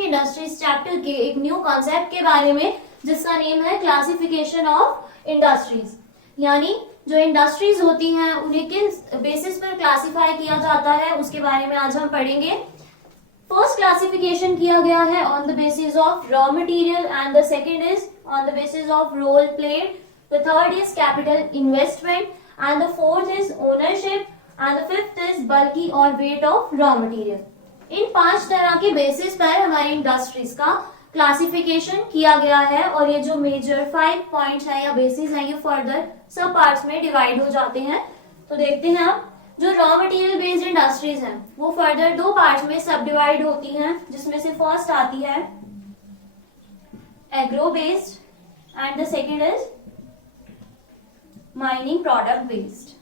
Engineering industries chapter के एक new concept के बारे में जिसका नेम है क्लासिफिकेशन ऑफ इंडस्ट्रीज। यानी जो इंडस्ट्रीज होती हैं उन्हें किस बेसिस पर क्लासिफाई किया जाता है उसके बारे में आज हम पढ़ेंगे। फर्स्ट क्लासिफिकेशन किया गया है on the basis of raw material and the second is on the basis of role played, the third is capital investment and the fourth is ownership and the fifth is bulky और weight of raw material. इन 5 तरह के basis पर हमारी industries का classification किया गया है और ये जो मेजर 5 पॉइंट्स है या बेसिस है ये फर्दर सब पार्ट्स में डिवाइड हो जाते हैं। तो देखते हैं आप, जो रॉ मटेरियल बेस्ड इंडस्ट्रीज हैं वो फर्दर 2 पार्ट्स में सब डिवाइड होती हैं, जिसमें से फर्स्ट आती है agro based and the second is mining product based.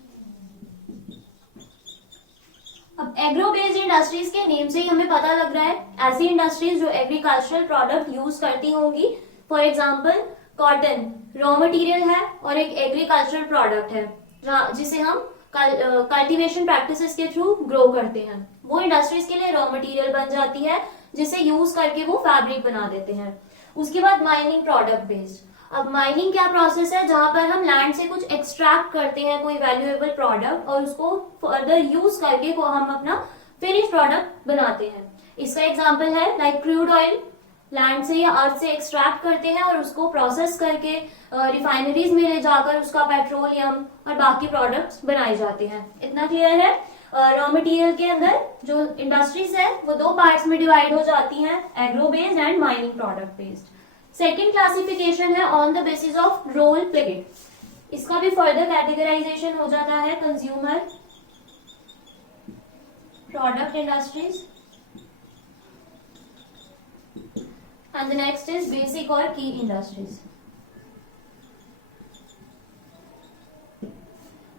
अब एग्रो बेस्ड इंडस्ट्रीज के नेम से ही हमें पता लग रहा है ऐसी इंडस्ट्रीज जो एग्रीकल्चरल प्रोडक्ट यूज करती होंगी। For example cotton raw material है और एक एग्रीकल्चरल प्रोडक्ट है जिसे हम कल्टीवेशन प्रैक्टिसेस के थ्रू ग्रो करते हैं। वो इंडस्ट्रीज के लिए रॉ मटेरियल बन जाती है जिसे यूज करके वो फैब्रिक बना देते हैं। उसके बाद माइनिंग प्रोडक्ट बेस्ड। अब माइनिंग क्या प्रोसेस है जहां पर हम लैंड से कुछ एक्सट्रैक्ट करते हैं कोई वैल्यूएबल प्रोडक्ट और उसको फर्दर यूज करके को हम अपना फिनिश प्रोडक्ट बनाते हैं। इसका एग्जांपल है लाइक क्रूड ऑयल, लैंड से या अर्थ से एक्सट्रैक्ट करते हैं और उसको प्रोसेस करके रिफाइनरीज में ले जाकर उसका पेट्रोलियम और बाकी प्रोडक्ट्स बनाए जाते हैं। इतना क्लियर है। रॉ मटेरियल के अंदर जो इंडस्ट्रीज है वो 2 पार्ट्स में डिवाइड हो जाती हैं, agro based and mining product based. Second classification है on the basis of role played. इसका भी फर्दर कैटेगराइजेशन हो जाता है consumer product industries and the next is basic और की इंडस्ट्रीज।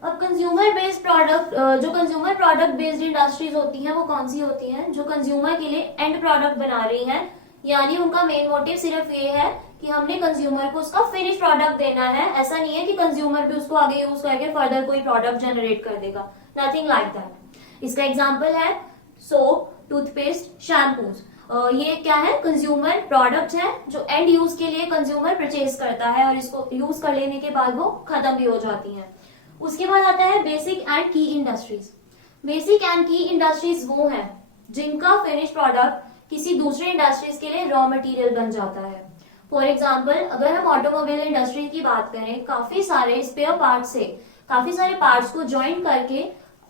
अब कंज्यूमर बेस्ड प्रोडक्ट जो कंज्यूमर प्रोडक्ट बेस्ड इंडस्ट्रीज होती हैं वो कौन सी होती हैं? जो कंज्यूमर के लिए एंड प्रोडक्ट बना रही हैं, यानी उनका मेन मोटिव सिर्फ ये है कि हमने कंज्यूमर को उसका फिनिश प्रोडक्ट देना है। ऐसा नहीं है कि कंज्यूमर भी उसको आगे यूज करके फर्दर कोई प्रोडक्ट जनरेट कर देगा, नथिंग लाइक दैट। इसका एग्जांपल है सोप, टूथपेस्ट, शैम्पूज। ये क्या है? कंज्यूमर प्रोडक्ट्स हैं जो एंड यूज के लिए कंज्यूमर परचेज करता है और इसको यूज कर लेने के बाद वो खत्म भी हो जाती हैं। उसके बाद आता है बेसिक एंड की इंडस्ट्रीज। बेसिक एंड की इंडस्ट्रीज वो हैं जिनका फिनिश प्रोडक्ट किसी दूसरे इंडस्ट्रीज के लिए रॉ मटेरियल बन जाता है। फॉर एग्जाम्पल अगर हम ऑटोमोबाइल इंडस्ट्री की बात करें, काफी सारे स्पेयर पार्ट्स से काफी सारे पार्ट्स को ज्वाइन करके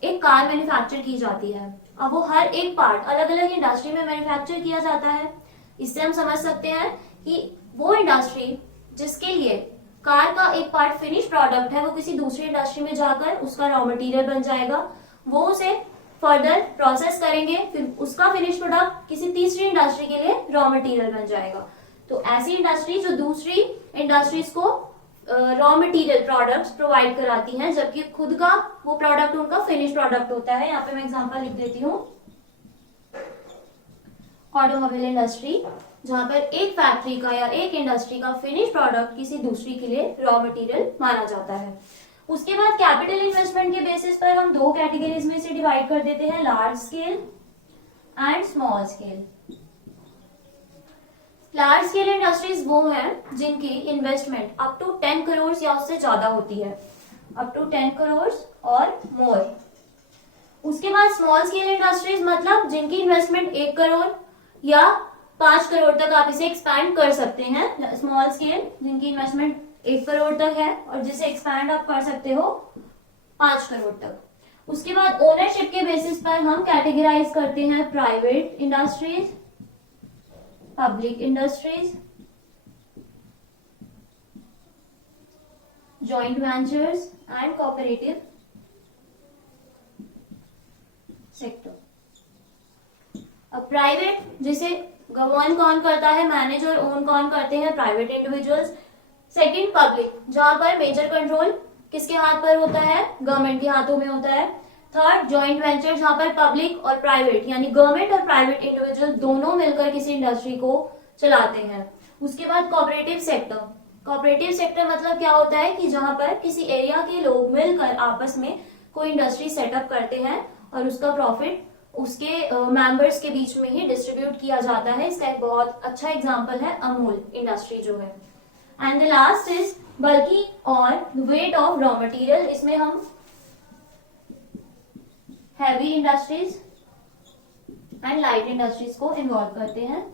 एक कार मैन्युफैक्चर की जाती है। अब वो हर एक पार्ट अलग अलग इंडस्ट्री में मैन्युफैक्चर किया जाता है। इससे हम समझ सकते हैं कि वो इंडस्ट्री जिसके लिए कार का एक पार्ट फिनिश प्रोडक्ट है वो किसी दूसरी इंडस्ट्री में जाकर उसका रॉ मटेरियल बन जाएगा। वो उसे फर्दर प्रोसेस करेंगे, फिर उसका फिनिश प्रोडक्ट किसी तीसरी इंडस्ट्री के लिए रॉ मटेरियल बन जाएगा। तो ऐसी इंडस्ट्री जो दूसरी इंडस्ट्रीज को रॉ मटेरियल प्रोडक्ट्स प्रोवाइड कराती हैं, जबकि खुद का वो प्रोडक्ट उनका फिनिश प्रोडक्ट होता है। यहाँ पे मैं एग्जांपल लिख देती हूँ, ऑटोमोबाइल इंडस्ट्री जहां पर एक फैक्ट्री का या एक इंडस्ट्री का फिनिश प्रोडक्ट किसी दूसरी के लिए रॉ मटेरियल माना जाता है। उसके बाद कैपिटल इन्वेस्टमेंट के बेसिस पर हम 2 कैटेगरीज में से डिवाइड कर देते हैं, large scale and small scale. Large scale industries वो हैं जिनकी इन्वेस्टमेंट अप टू 10 करोड़ या उससे ज्यादा होती है, अप टू 10 करोड़ और मोर। उसके बाद स्मॉल स्केल इंडस्ट्रीज मतलब जिनकी इन्वेस्टमेंट 1 करोड़ या 5 करोड़ तक आप इसे एक्सपैंड कर सकते हैं। स्मॉल स्केल जिनकी इन्वेस्टमेंट 1 करोड़ तक है और जिसे एक्सपैंड आप कर सकते हो 5 करोड़ तक। उसके बाद ओनरशिप के बेसिस पर हम कैटेगराइज करते हैं private industries, public industries, joint ventures and cooperative sector. अब प्राइवेट जिसे गवर्न कौन करता है, मैनेज और ओन कौन करते हैं? Private individuals. सेकंड पब्लिक जहां पर मेजर कंट्रोल किसके हाथ पर होता है? गवर्नमेंट के हाथों में होता है। थर्ड जॉइंट वेंचर जहां पर पब्लिक और प्राइवेट यानी गवर्नमेंट और प्राइवेट इंडिविजुअल दोनों मिलकर किसी इंडस्ट्री को चलाते हैं। उसके बाद कोऑपरेटिव सेक्टर। कोऑपरेटिव सेक्टर मतलब क्या होता है कि जहां पर किसी एरिया के लोग मिलकर आपस में कोई इंडस्ट्री सेटअप करते हैं और उसका प्रॉफिट उसके मेंबर्स के बीच में ही डिस्ट्रीब्यूट किया जाता है। इसका एक बहुत अच्छा एग्जांपल है अमूल इंडस्ट्री जो है। एंड द लास्ट इज बल्कि और वेट ऑफ रॉ मटेरियल। इसमें हम heavy industries and light industries को इन्वॉल्व करते हैं।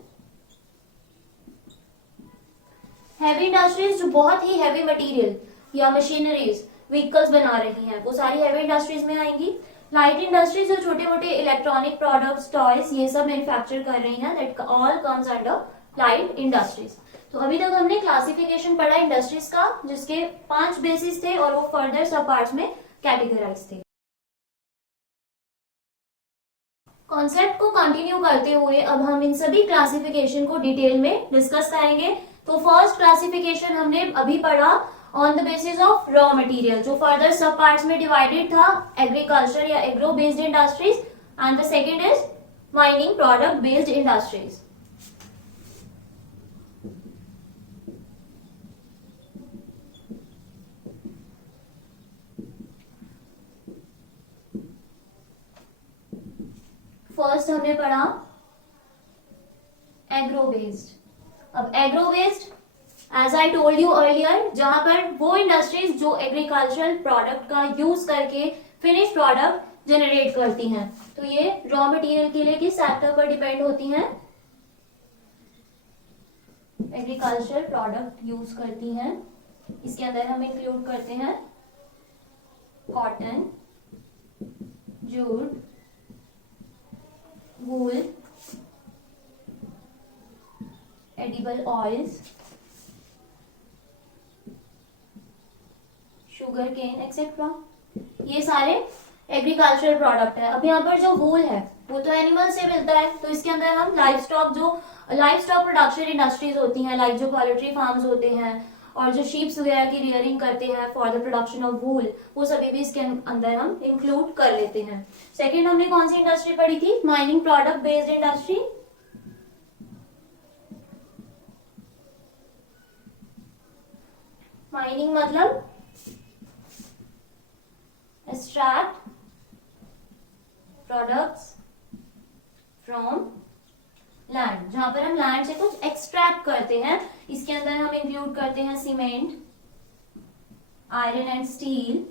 हैवी इंडस्ट्रीज जो बहुत ही हैवी मटेरियल या मशीनरीज व्हीकल्स बना रही हैं वो सारी हैवी इंडस्ट्रीज में आएंगी। लाइट इंडस्ट्रीज जो छोटे मोटे इलेक्ट्रॉनिक प्रोडक्ट्स, टॉयज ये सब मैन्युफैक्चर कर रही हैं, that all comes under light industries. तो अभी तक हमने क्लासिफिकेशन पढ़ा इंडस्ट्रीज का, जिसके 5 बेसिस थे और वो फर्दर सब पार्ट्स में कैटेगराइज थे। कॉन्सेप्ट को कंटिन्यू करते हुए अब हम इन सभी क्लासिफिकेशन को डिटेल में डिस्कस करेंगे। तो फर्स्ट क्लासिफिकेशन हमने अभी पढ़ा on the basis of raw material, जो फर्दर सब पार्ट्स में डिवाइडेड था, एग्रीकल्चर या agro based industries, and the second is mining product based industries. First हमने पढ़ा एग्रो बेस्ड। अब agro based as I told you earlier, जहां पर वो इंडस्ट्रीज जो एग्रीकल्चरल प्रोडक्ट का यूज करके फिनिश प्रोडक्ट जनरेट करती हैं। तो ये रॉ मटेरियल के लिए किस सेक्टर पर डिपेंड होती हैं? एग्रीकल्चरल प्रोडक्ट यूज करती हैं। इसके अंदर हम इंक्लूड करते हैं cotton, jute, wool, edible oils, sugar cane etcetera. ये सारे एग्रीकल्चरल प्रोडक्ट है। अब यहाँ पर जो वूल है वो तो एनिमल से मिलता है, तो इसके अंदर हम लाइफ स्टॉक प्रोडक्शन इंडस्ट्रीज होती हैं, लाइक जो पोल्ट्री फार्म्स होते हैं और जो शीप्स वगैरह की रियरिंग करते हैं for the production of wool, वो सभी भी इसके अंदर हम इंक्लूड कर लेते हैं। सेकेंड हमने कौन सी इंडस्ट्री पढ़ी थी? Mining product based industry. Mining मतलब एक्सट्रैक्ट प्रोडक्ट्स फ्रॉम लैंड, जहां पर हम लैंड से कुछ एक्सट्रैक्ट करते हैं। इसके अंदर हम इंक्लूड करते हैं cement, iron and steel,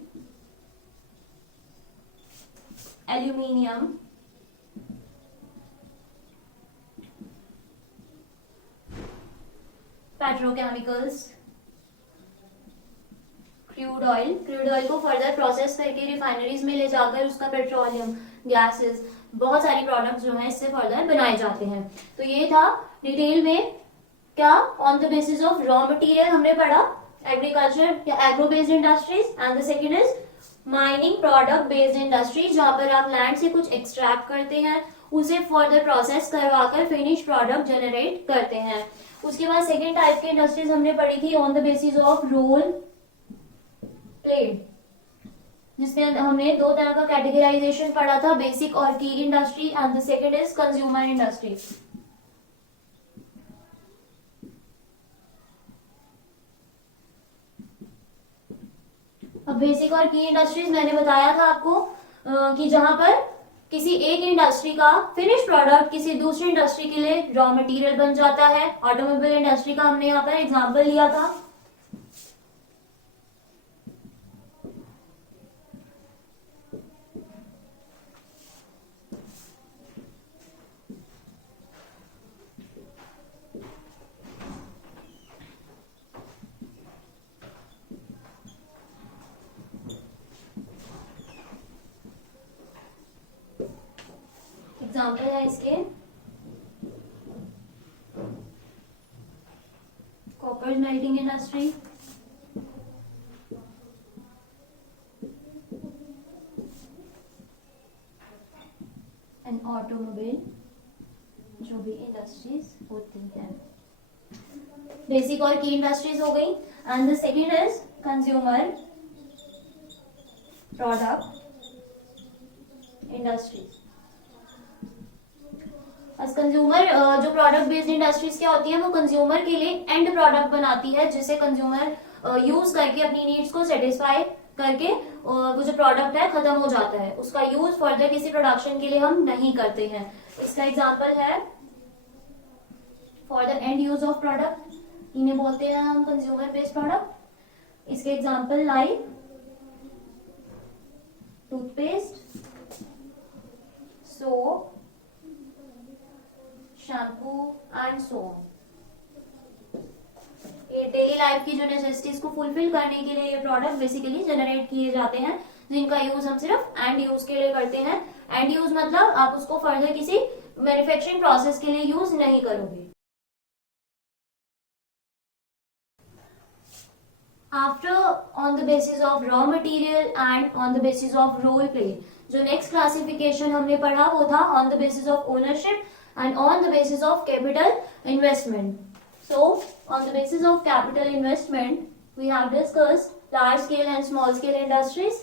aluminium, petrochemicals, crude oil को फर्दर प्रोसेस करके रिफाइनरीज में ले जाकर उसका पेट्रोलियम, गैसेस, बहुत सारी प्रोडक्ट्स जो हैं इससे फर्दर बनाए जाते हैं। तो ये था डिटेल में क्या on the basis of raw material हमने पढ़ा एग्रीकल्चर या agro based industries, and the second is mining product based industries, जहां पर आप लैंड से कुछ एक्सट्रैक्ट करते हैं, उसे फर्दर प्रोसेस करवाकर फिनिश प्रोडक्ट जनरेट करते हैं। उसके बाद सेकेंड टाइप की इंडस्ट्रीज हमने पढ़ी थी on the basis of role played, जिसमें हमने 2 तरह का कैटेगराइजेशन पढ़ा था, बेसिक और की industry, and the second is consumer industry. अब बेसिक और की इंडस्ट्रीज मैंने बताया था आपको कि जहां पर किसी एक इंडस्ट्री का फिनिश प्रोडक्ट किसी दूसरी इंडस्ट्री के लिए रॉ मटेरियल बन जाता है। ऑटोमोबाइल इंडस्ट्री का हमने यहाँ पर एग्जांपल लिया था। एग्जाम्पल है इसके copper melting industry, and automobile जो भी इंडस्ट्रीज होती हैं। बेसिक और की इंडस्ट्रीज हो गई, and the second is consumer product industries. Consumer जो प्रोडक्ट बेस्ड इंडस्ट्रीज क्या होती है, वो कंज्यूमर के लिए एंड प्रोडक्ट बनाती है, जिसे कंज्यूमर यूज करके अपनी नीड्स को सेटिस्फाई करके वो जो प्रोडक्ट है खत्म हो जाता है, उसका यूज फर्दर किसी प्रोडक्शन के लिए हम नहीं करते हैं। इसका एग्जांपल है for the end use of product, इन्हें बोलते हैं हम कंज्यूमर बेस्ड प्रोडक्ट। इसके example like toothpaste, soap, shampoo and so on. ये डेली लाइफ की जो नेसेसिटीज को फुलफिल करने के लिए ये प्रोडक्ट बेसिकली जनरेट किए जाते हैं, जिनका यूज हम सिर्फ एंड यूज के लिए करते हैं। एंड यूज मतलब आप उसको फर्दर किसी मैन्युफैक्चरिंग प्रोसेस के लिए यूज नहीं करोगे। After on the basis of raw material and on the basis of role play, जो नेक्स्ट क्लासिफिकेशन हमने पढ़ा वो था on the basis of ownership and on the basis of capital investment. So on the basis of capital investment we have discussed large scale and small scale industries.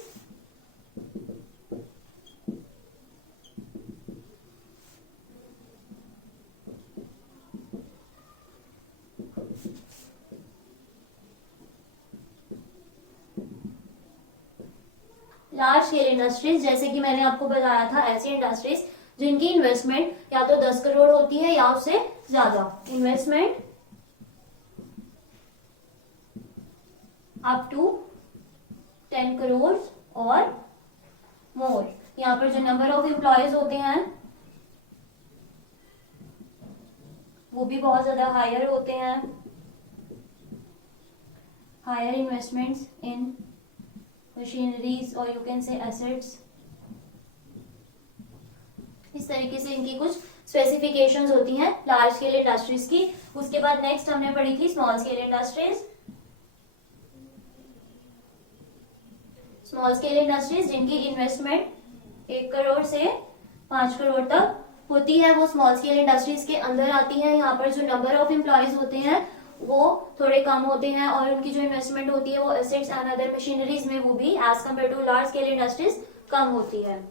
Large scale industries, जैसे कि मैंने आपको बताया था, ऐसी industries जिनकी investment या तो 10 करोड़ होती है या उससे ज्यादा। इन्वेस्टमेंट अप टू 10 करोड़ और मोर। यहाँ पर जो नंबर ऑफ एम्प्लॉयज होते हैं वो भी बहुत ज्यादा हायर होते हैं। हायर इन्वेस्टमेंट्स इन मशीनरीज और यू कैन से एसेट्स। इस तरीके से इनकी कुछ स्पेसिफिकेशंस होती हैं लार्ज स्केल इंडस्ट्रीज की। उसके बाद नेक्स्ट हमने पढ़ी थी small scale industries. Small scale industries जिनकी इन्वेस्टमेंट 1 करोड़ से 5 करोड़ तक होती है, वो स्मॉल स्केल इंडस्ट्रीज के अंदर आती है। यहाँ पर जो नंबर ऑफ एम्प्लॉयज होते हैं वो थोड़े कम होते हैं और उनकी जो इन्वेस्टमेंट होती है वो एसेट्स एंड अदर मशीनरीज में वो भी as compare to large scale industries कम होती है।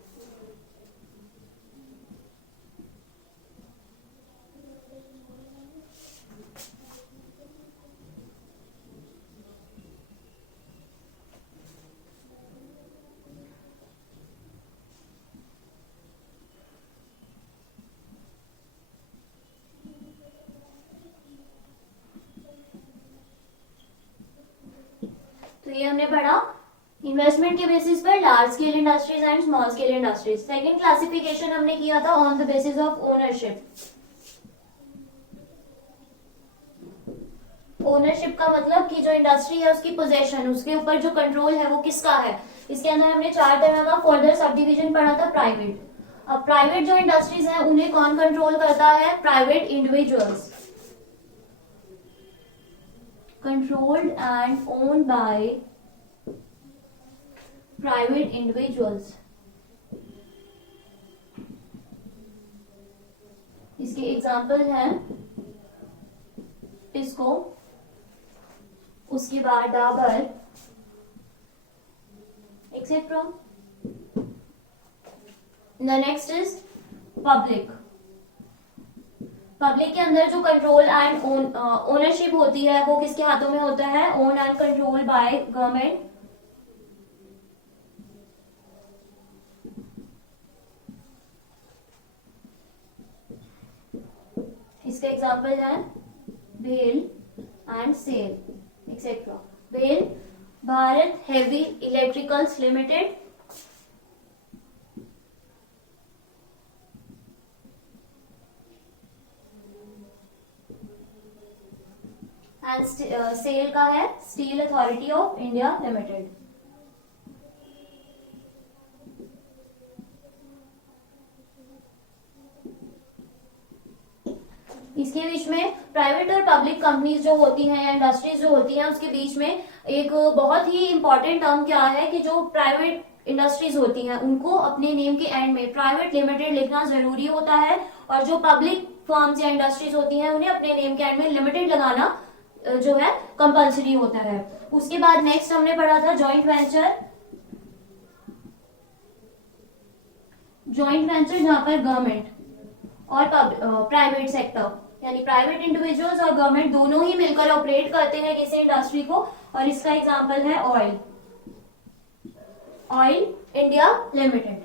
तो ये हमने पढ़ा इन्वेस्टमेंट के बेसिस पर large scale industries and small scale industries. Second classification हमने किया था on the basis of ownership. Ownership का मतलब कि जो इंडस्ट्री है उसकी पोजेशन, उसके ऊपर जो कंट्रोल है वो किसका है। इसके अंदर हमने 4 तरह का फर्दर सब डिविजन पढ़ा था। प्राइवेट, अब प्राइवेट जो इंडस्ट्रीज है उन्हें कौन कंट्रोल करता है? Private individuals, controlled and owned by private individuals. इसके एग्जाम्पल हैं टिस्को, उसके बाद Dabur, etcetera. The next is public. Public के अंदर जो कंट्रोल एंड ओनरशिप होती है वो किसके हाथों में होता है? Own and control by government. इसके एग्जांपल है BEL and SAIL etcetera. BEL Bharat heavy electricals limited, and SAIL का है steel authority of India limited. इसके बीच में प्राइवेट और पब्लिक कंपनीज जो होती हैं या इंडस्ट्रीज जो होती हैं उसके बीच में एक बहुत ही इंपॉर्टेंट टर्म क्या है कि जो प्राइवेट इंडस्ट्रीज होती हैं उनको अपने नेम के एंड में प्राइवेट लिमिटेड लिखना जरूरी होता है, और जो पब्लिक फर्म्स या इंडस्ट्रीज होती हैं उन्हें अपने नेम के एंड में लिमिटेड लगाना जो है कंपलसरी होता है। उसके बाद नेक्स्ट हमने पढ़ा था जॉइंट वेंचर। जॉइंट वेंचर जहां पर गवर्नमेंट और प्राइवेट सेक्टर यानी प्राइवेट इंडिविजुअल्स और गवर्नमेंट दोनों ही मिलकर ऑपरेट करते हैं किसी इंडस्ट्री को, और इसका एग्जांपल है oil. Oil India Limited.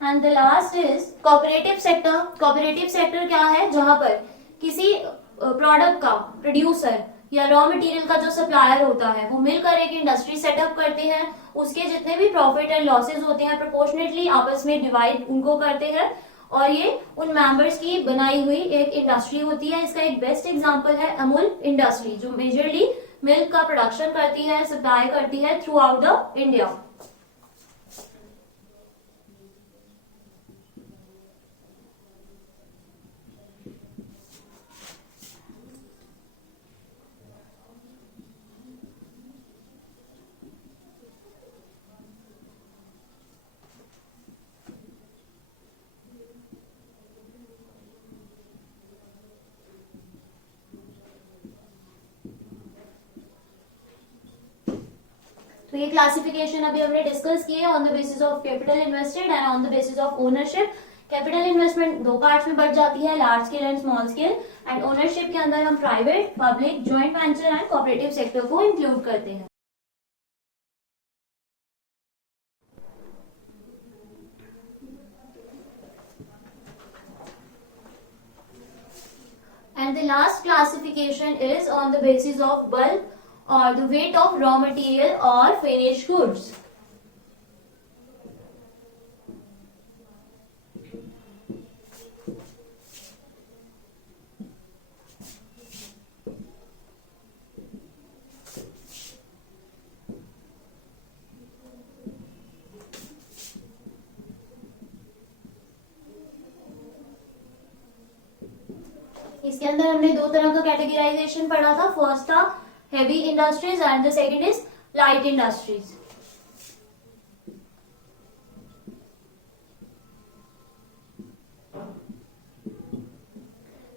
And the last is cooperative sector. Cooperative sector क्या है? जहां पर किसी प्रोडक्ट का प्रोड्यूसर या रॉ मटेरियल का जो सप्लायर होता है वो मिलकर एक इंडस्ट्री सेटअप करते हैं, उसके जितने भी प्रॉफिट एंड लॉसेज होते हैं प्रोपोर्शनेटली आपस में डिवाइड उनको करते हैं, और ये उन मेंबर्स की बनाई हुई एक इंडस्ट्री होती है. इसका एक बेस्ट एग्जांपल है अमूल इंडस्ट्री, जो मेजरली मिल्क का प्रोडक्शन करती है, सप्लाई करती है थ्रू आउट द इंडिया. तो ये क्लासिफिकेशन अभी हमने डिस्कस किए on the basis of capital invested and on the basis of ownership. Capital investment दो पार्ट्स में बढ़ जाती है, large scale and small scale. And ownership के अंदर हम private, public, joint venture and cooperative sector को इंक्लूड करते हैं. And the last classification is on the basis of bulk or the weight of raw material or finished goods. इसके अंदर हमने दो तरह का कैटेगराइजेशन पढ़ा था. फर्स्ट था heavy industries and the second is light industries.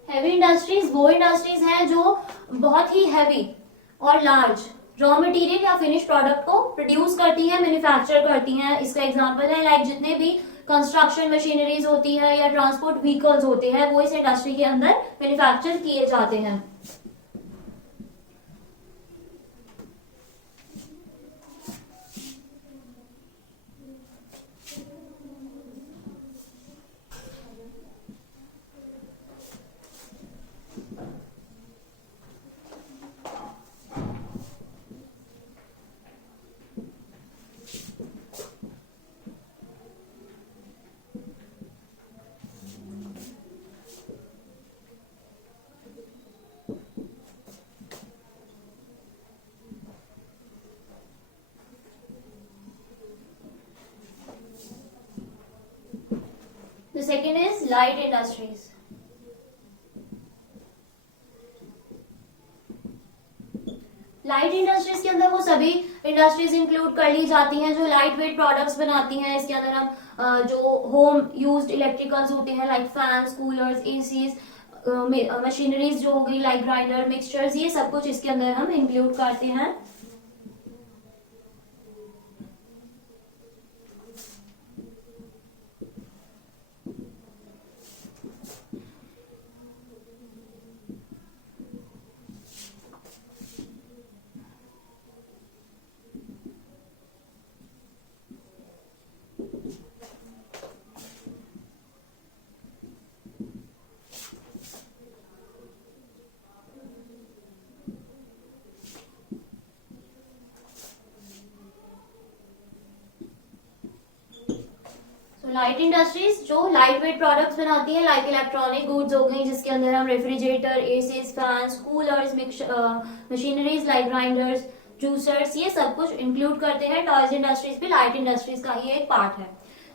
Heavy industries वो इंडस्ट्रीज हैं जो बहुत ही हैवी और लार्ज रॉ मटेरियल या फिनिश प्रोडक्ट को प्रोड्यूस करती हैं, मैन्युफैक्चर करती हैं. इसका एग्जांपल है लाइक जितने भी कंस्ट्रक्शन मशीनरीज होती है या ट्रांसपोर्ट व्हीकल्स होते हैं वो इस इंडस्ट्री के अंदर मैन्युफैक्चर किए जाते हैं. The second is light industries. Light industries के अंदर वो सभी इंडस्ट्रीज इंक्लूड कर ली जाती हैं जो लाइट वेट प्रोडक्ट्स बनाती हैं. इसके अंदर हम जो होम यूज्ड इलेक्ट्रिकल्स होते हैं like fans, coolers, ACs, machineries जो हो गई लाइक ग्राइंडर, मिक्सचर्स, ये सब कुछ इसके अंदर हम इंक्लूड करते हैं. लाइट इंडस्ट्रीज जो लाइट वेट प्रोडक्ट्स बनाती है लाइक इलेक्ट्रॉनिक गुड्स हो गई जिसके अंदर हम refrigerator, ACs, fans, coolers, machineries like grinders, juicers, ये सब कुछ इंक्लूड करते हैं. टॉयज इंडस्ट्रीज भी लाइट इंडस्ट्रीज का ही एक पार्ट है.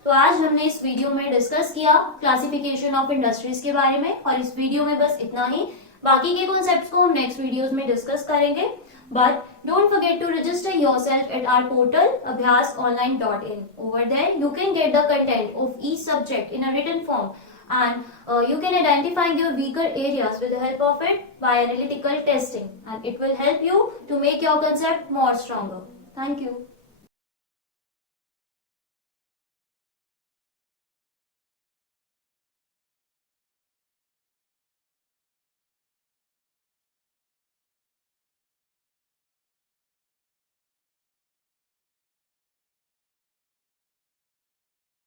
तो आज हमने इस वीडियो में डिस्कस किया क्लासिफिकेशन ऑफ इंडस्ट्रीज के बारे में, और इस वीडियो में बस इतना ही. बाकी के कॉन्सेप्ट्स को हम नेक्स्ट वीडियोस में डिस्कस करेंगे. But don't forget to register yourself at our portal abhyasonline.in. Over there, you can get the content of each subject in a written form, and you can identify your weaker areas with the help of it by analytical testing, and it will help you to make your concept more stronger. Thank you.